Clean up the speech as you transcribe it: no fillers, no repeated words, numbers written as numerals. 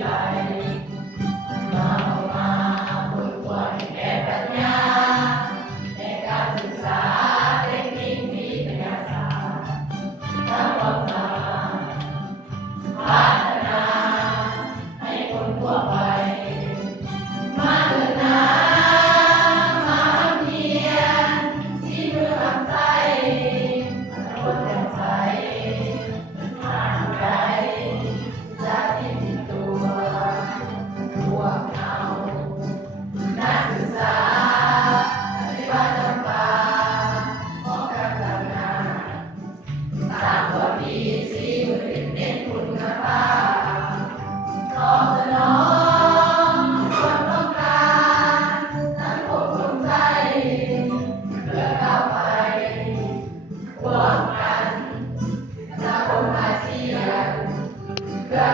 ไลเรามาฝึกฝนแก่ปัญญาในการศึกษาเทคนิควิทยาศาสตร์ทำความสะอาดพัฒนาให้คนทั่วไปมาเถิดนะมาเพียรที่เมืองลำไส้คนแจ่มใสห่างไกลจากที่ติดตัวพวกเรานักศึกษาที่บ้านจำปาป้องกันตำนานสร้างความดีสีมือเน้นคุณภาพตอบสนองความต้องการสังคมสนใจเพื่อก้าวไปร่วมกันสังคมอาเซียนเพื่อ